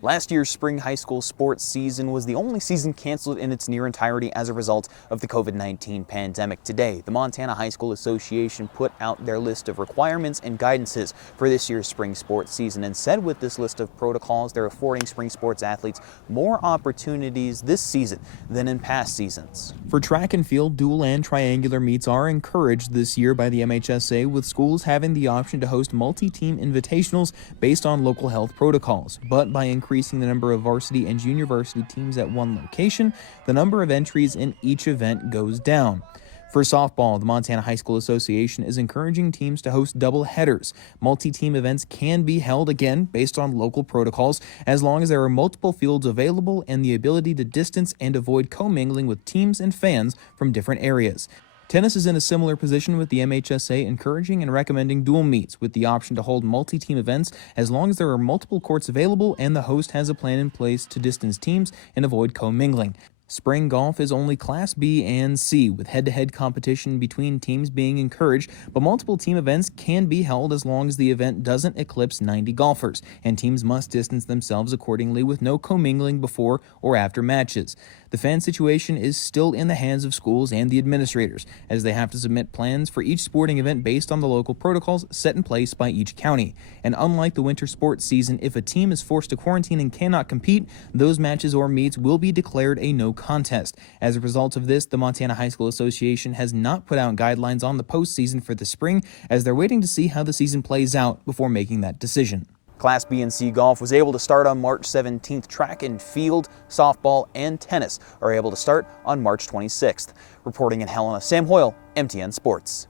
Last year's spring high school sports season was the only season canceled in its near entirety as a result of the COVID-19 pandemic. Today, the Montana High School Association put out their list of requirements and guidances for this year's spring sports season and said with this list of protocols, they're affording spring sports athletes more opportunities this season than in past seasons. For track and field, dual and triangular meets are encouraged this year by the MHSA, with schools having the option to host multi-team invitationals based on local health protocols. But by increasing the number of varsity and junior varsity teams at one location, the number of entries in each event goes down. For softball, the Montana High School Association is encouraging teams to host double headers. Multi-team events can be held again based on local protocols as long as there are multiple fields available and the ability to distance and avoid commingling with teams and fans from different areas. Tennis is in a similar position, with the MHSA encouraging and recommending dual meets with the option to hold multi-team events as long as there are multiple courts available and the host has a plan in place to distance teams and avoid commingling. Spring golf is only Class B and C, with head-to-head competition between teams being encouraged, but multiple team events can be held as long as the event doesn't eclipse 90 golfers, and teams must distance themselves accordingly with no commingling before or after matches. The fan situation is still in the hands of schools and the administrators, as they have to submit plans for each sporting event based on the local protocols set in place by each county. And unlike the winter sports season, if a team is forced to quarantine and cannot compete, those matches or meets will be declared a no contest. As a result of this, the Montana High School Association has not put out guidelines on the postseason for the spring, as they're waiting to see how the season plays out before making that decision. Class B and C golf was able to start on March 17th. Track and field, softball, and tennis are able to start on March 26th. Reporting in Helena, Sam Hoyle, MTN Sports.